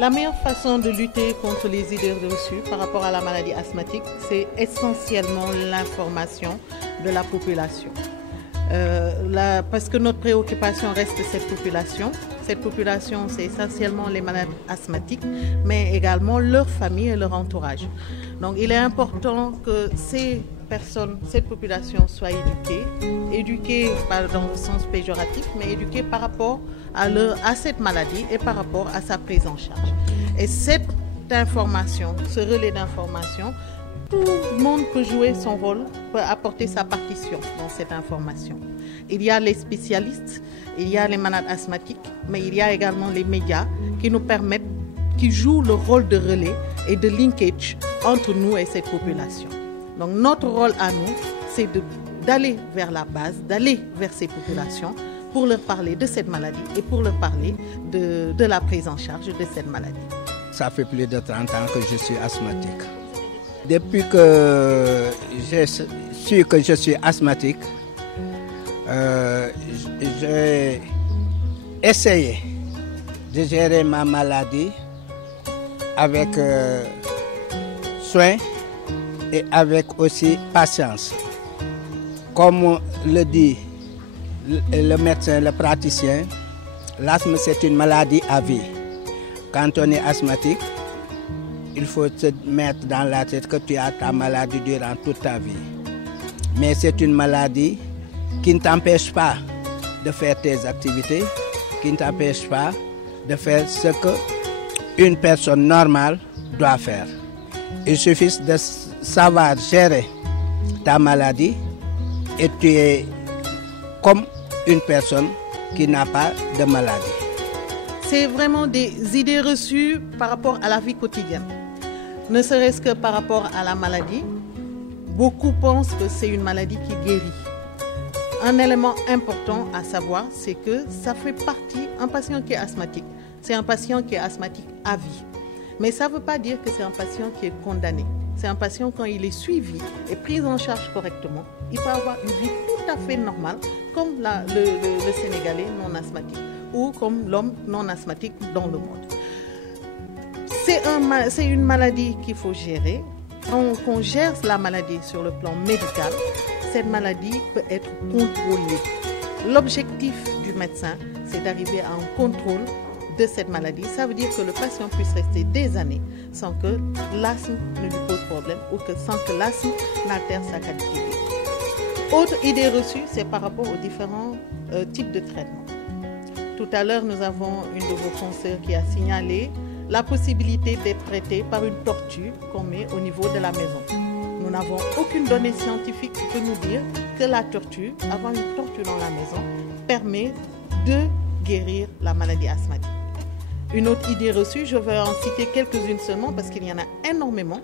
La meilleure façon de lutter contre les idées reçues par rapport à la maladie asthmatique, c'est essentiellement l'information de la population. Parce que notre préoccupation reste cette population. Cette population, c'est essentiellement les malades asthmatiques, mais également leur famille et leur entourage. Donc il est important que ces personnes, cette population soit éduquée pas dans le sens péjoratif, mais éduquée par rapport à cette maladie et par rapport à sa prise en charge. Et cette information, ce relais d'information, tout le monde peut jouer son rôle, peut apporter sa partition dans cette information. Il y a les spécialistes, il y a les malades asthmatiques, mais il y a également les médias qui nous permettent, qui jouent le rôle de relais et de linkage entre nous et cette population. Donc notre rôle à nous, c'est d'aller vers la base, d'aller vers ces populations pour leur parler de cette maladie et pour leur parler de la prise en charge de cette maladie. Ça fait plus de 30 ans que je suis asthmatique. Depuis que j'ai su que je suis asthmatique, j'ai essayé de gérer ma maladie avec soin et avec aussi patience. Comme le dit le médecin, le praticien, l'asthme c'est une maladie à vie. Quand on est asthmatique, il faut se mettre dans la tête que tu as ta maladie durant toute ta vie. Mais c'est une maladie qui ne t'empêche pas de faire tes activités, qui ne t'empêche pas de faire ce qu'une personne normale doit faire. Il suffit de savoir gérer ta maladie et tu es comme une personne qui n'a pas de maladie. C'est vraiment des idées reçues par rapport à la vie quotidienne. Ne serait-ce que par rapport à la maladie, beaucoup pensent que c'est une maladie qui guérit. Un élément important à savoir, c'est que ça fait partie, un patient qui est asthmatique, c'est un patient qui est asthmatique à vie. Mais ça ne veut pas dire que c'est un patient qui est condamné. C'est un patient, quand il est suivi et pris en charge correctement, il peut avoir une vie tout à fait normale, comme le Sénégalais non asthmatique ou comme l'homme non asthmatique dans le monde. C'est une maladie qu'il faut gérer. Quand on gère la maladie sur le plan médical, cette maladie peut être contrôlée. L'objectif du médecin, c'est d'arriver à un contrôle de cette maladie. Ça veut dire que le patient puisse rester des années sans que l'asthme ne lui pose problème ou sans que l'asthme n'altère sa qualité de vie. Autre idée reçue, c'est par rapport aux différents types de traitements. Tout à l'heure, nous avons une de vos consoeurs qui a signalé la possibilité d'être traité par une tortue qu'on met au niveau de la maison. Nous n'avons aucune donnée scientifique qui peut nous dire que la tortue, avoir une tortue dans la maison, permet de guérir la maladie asthmatique. Une autre idée reçue, je vais en citer quelques-unes seulement parce qu'il y en a énormément,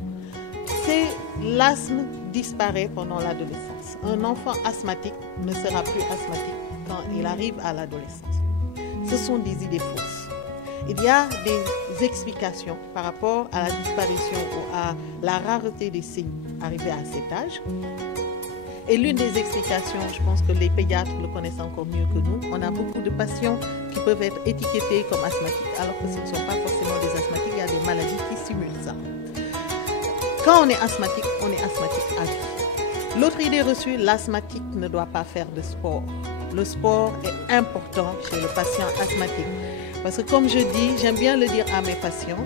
c'est l'asthme disparaît pendant l'adolescence. Un enfant asthmatique ne sera plus asthmatique quand il arrive à l'adolescence. Ce sont des idées fausses. Il y a des explications par rapport à la disparition ou à la rareté des signes arrivés à cet âge. Et l'une des explications, je pense que les pédiatres le connaissent encore mieux que nous, on a beaucoup de patients qui peuvent être étiquetés comme asthmatiques alors que ce ne sont pas forcément des asthmatiques, il y a des maladies qui simulent ça. Quand on est asthmatique à vie. L'autre idée reçue, l'asthmatique ne doit pas faire de sport. Le sport est important chez le patient asthmatique. Parce que comme je dis, j'aime bien le dire à mes patients,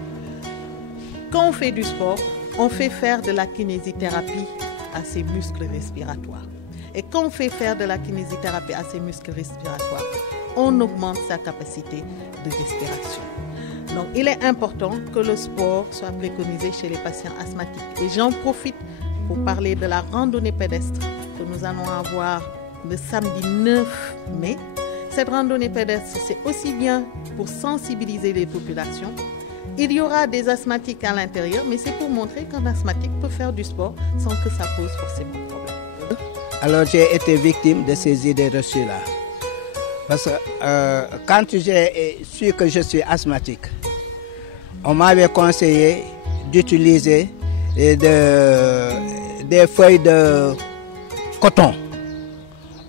quand on fait du sport, on fait faire de la kinésithérapie à ses muscles respiratoires. Et quand on fait faire de la kinésithérapie à ses muscles respiratoires, on augmente sa capacité de respiration. Donc il est important que le sport soit préconisé chez les patients asthmatiques. Et j'en profite pour parler de la randonnée pédestre que nous allons avoir le samedi 9 mai. Cette randonnée pédestre, c'est aussi bien pour sensibiliser les populations. Il y aura des asthmatiques à l'intérieur, mais c'est pour montrer qu'un asthmatique peut faire du sport sans que ça pose forcément de problème. Alors j'ai été victime de ces idées reçues-là. Parce que quand j'ai su que je suis asthmatique, on m'avait conseillé d'utiliser des feuilles de coton.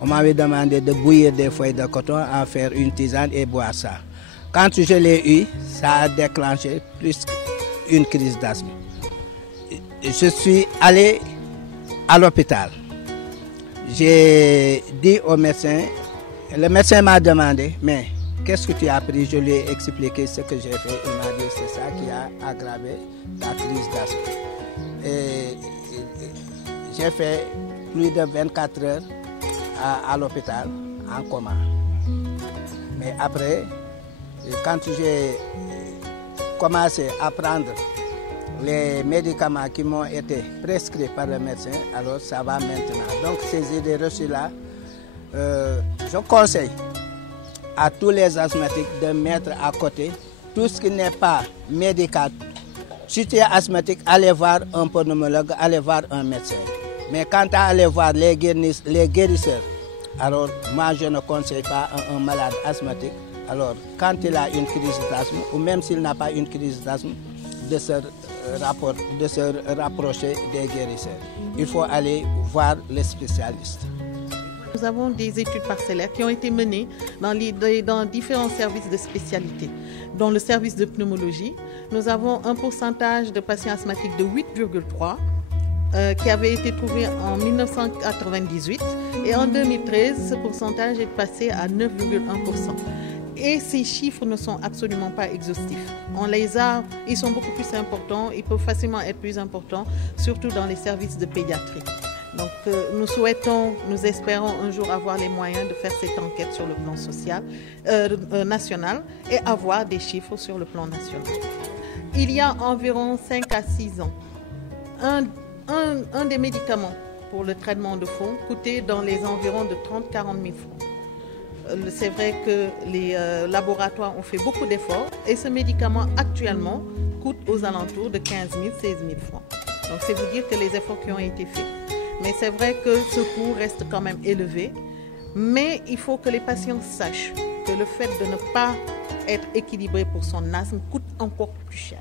On m'avait demandé de bouillir des feuilles de coton, en faire une tisane et boire ça. Quand je l'ai eu, ça a déclenché plus qu'une crise d'asthme. Je suis allé à l'hôpital. J'ai dit au médecin, le médecin m'a demandé, mais qu'est-ce que tu as pris? Je lui ai expliqué ce que j'ai fait. Il m'a dit, c'est ça qui a aggravé ta crise d'asthme. Et j'ai fait plus de 24 heures à l'hôpital en coma. Mais après, quand j'ai commencé à prendre les médicaments qui m'ont été prescrits par le médecin, alors ça va maintenant. Donc ces idées reçues-là, je conseille à tous les asthmatiques de mettre à côté tout ce qui n'est pas médical. Si tu es asthmatique, allez voir un pneumologue, allez voir un médecin. Mais quant à aller voir les guérisseurs, alors moi je ne conseille pas à un malade asthmatique. Alors quand il a une crise d'asthme, ou même s'il n'a pas une crise d'asthme, de se rapprocher des guérisseurs. Il faut aller voir les spécialistes. Nous avons des études parcellaires qui ont été menées dans différents services de spécialité. Dans le service de pneumologie, nous avons un pourcentage de patients asthmatiques de 8,3 qui avait été trouvé en 1998 et en 2013, ce pourcentage est passé à 9,1%. Et ces chiffres ne sont absolument pas exhaustifs. On les a, ils sont beaucoup plus importants, ils peuvent facilement être plus importants, surtout dans les services de pédiatrie. Donc nous espérons un jour avoir les moyens de faire cette enquête sur le plan national et avoir des chiffres sur le plan national. Il y a environ 5 à 6 ans, un des médicaments pour le traitement de fond coûtait dans les environs de 30-40 000 francs. C'est vrai que les laboratoires ont fait beaucoup d'efforts et ce médicament actuellement coûte aux alentours de 15 000, 16 000 francs. Donc c'est vous dire que les efforts qui ont été faits. Mais c'est vrai que ce coût reste quand même élevé. Mais il faut que les patients sachent que le fait de ne pas être équilibré pour son asthme coûte encore plus cher.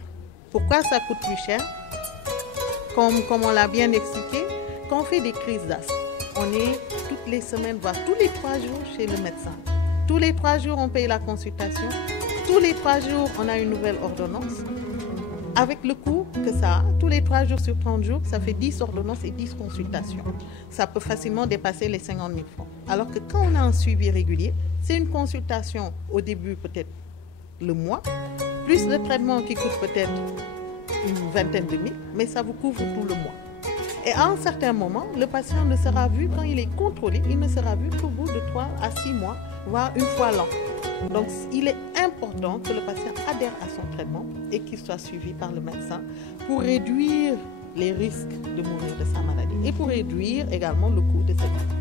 Pourquoi ça coûte plus cher? Comme on l'a bien expliqué, quand on fait des crises d'asthme, on est toutes les semaines, voire tous les 3 jours chez le médecin. Tous les 3 jours, on paye la consultation. Tous les 3 jours, on a une nouvelle ordonnance. Avec le coût que ça a, tous les 3 jours sur 30 jours, ça fait 10 ordonnances et 10 consultations. Ça peut facilement dépasser les 50 000 francs. Alors que quand on a un suivi régulier, c'est une consultation au début peut-être le mois, plus le traitement qui coûte peut-être une vingtaine de mille, mais ça vous couvre tout le mois. Et à un certain moment, le patient ne sera vu, quand il est contrôlé, il ne sera vu qu'au bout de 3 à 6 mois, voire une fois l'an. Donc il est important que le patient adhère à son traitement et qu'il soit suivi par le médecin pour réduire les risques de mourir de sa maladie et pour réduire également le coût de cette maladie.